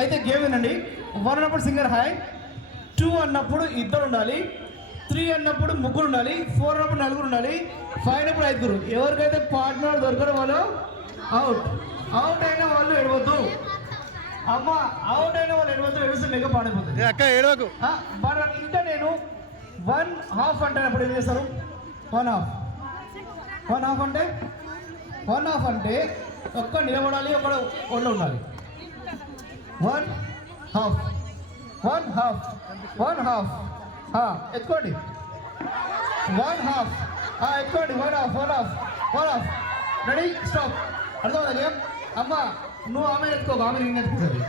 అయితే గేమ్ వినండి. 1 అన్నప్పుడు సింగర్ హాయ్, 2 అన్నప్పుడు ఇద్దరు ఉండాలి, 3 అన్నప్పుడు ముగ్గురు ఉండాలి, 4 అన్నప్పుడు నలుగురు ఉండాలి, 5 అన్నప్పుడు ఐదుగురు. ఎవరికైతే పార్ట్నర్ దొరకడం వాళ్ళు అవుట్. అవుట్ అయిన వాళ్ళు ఎడవద్దు. అమ్మ అవుట్ అయిన వాళ్ళు ఎడవద్దు. ఎడిస్తే మెగా పాడైపోతుంది. అక్క ఏడవకు. ఇంకా నేను 1/2 అంటే అప్పుడు ఏం చేస్తారు? 1/2. 1/2 అంటే 1/2 అంటే ఒక్క నిలబడాలి, ఒక ఒళ్ళు ఉండాలి. 1/2 1/2 1/2 ఎత్తుకోండి. 1/2 ఎత్తుకోండి. 1/2 రెడీ స్టాప్. అర్థమవుతుంది? అమ్మ నువ్వు ఆమె ఎత్తుకోకు, ఆమె నేను ఎత్తుకుంటుంది.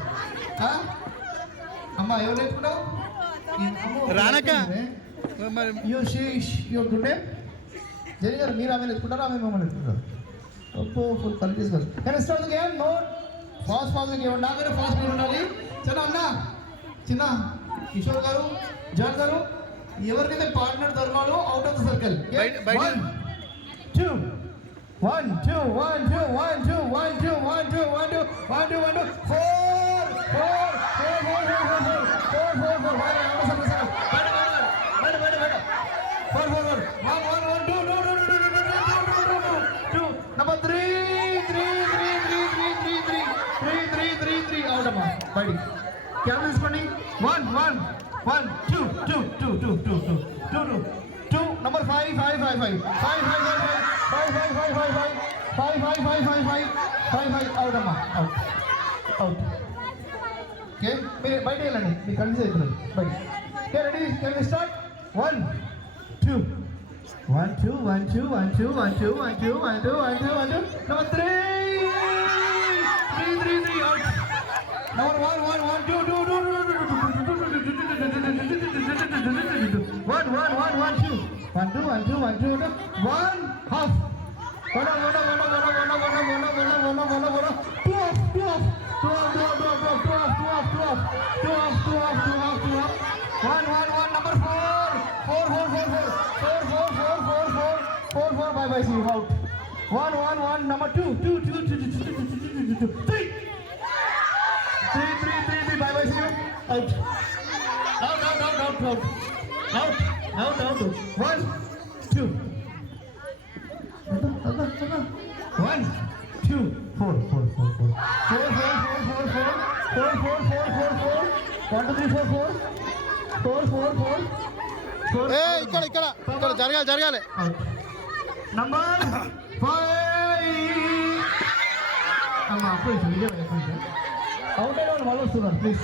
అమ్మ ఎవరు ఎత్తుకున్నావు? రానక్క జరి గారు మీరు ఆమె ఎత్తుకుంటారు, ఆమె మమ్మల్ని ఎత్తుకుంటారు. ఫుల్ కన్ఫ్యూజ్ కాదు. కానీ start game. No fast game. నాకైనా ఫాస్ట్ మీరు ఉండాలి. చిన్న అన్న, చిన్న కిషోర్ గారు, జాన్ గారు, ఎవరికైతే పార్ట్నర్ దొరకాలో out of the circle. 1 2 1 2 1 2 1 2 1 2 1 2 1 2 1 2 1 2 4 4 4 4 4 4 4 4 number 3 out of body. Camera is running. 1 1 1 2 2 2 2 2 2 2 2 number 5 5 5 5 5 5 5 5 5 5 5 5 5 5 5 5 5 out of out. Okay, bye వెళ్ళండి. మీ కన్ఫ్యూజ్ అవుతున్నారు. Bye. Okay ready? Can we start? 1 2 1 2 1 2 1 2 1 2 1 2 1 2 1 2 1 2 number 3 3 3 out. Number 1 1 1 2 2 2 1 1 1 1 2 1 2 1 2 1 2 1 half. 1 1 1 1 1 number 4 bye bye see you out. 1 1 1 number 2 2 2 2 3 3 bye bye see you out. Out 1 2 1 2 4 4 4 4 1 2 3 4 ఇక్కడ జరగాలి. Number 5 అమ్మా పోయి out అయిన వాళ్ళు వస్తున్నారు ప్లీజ్.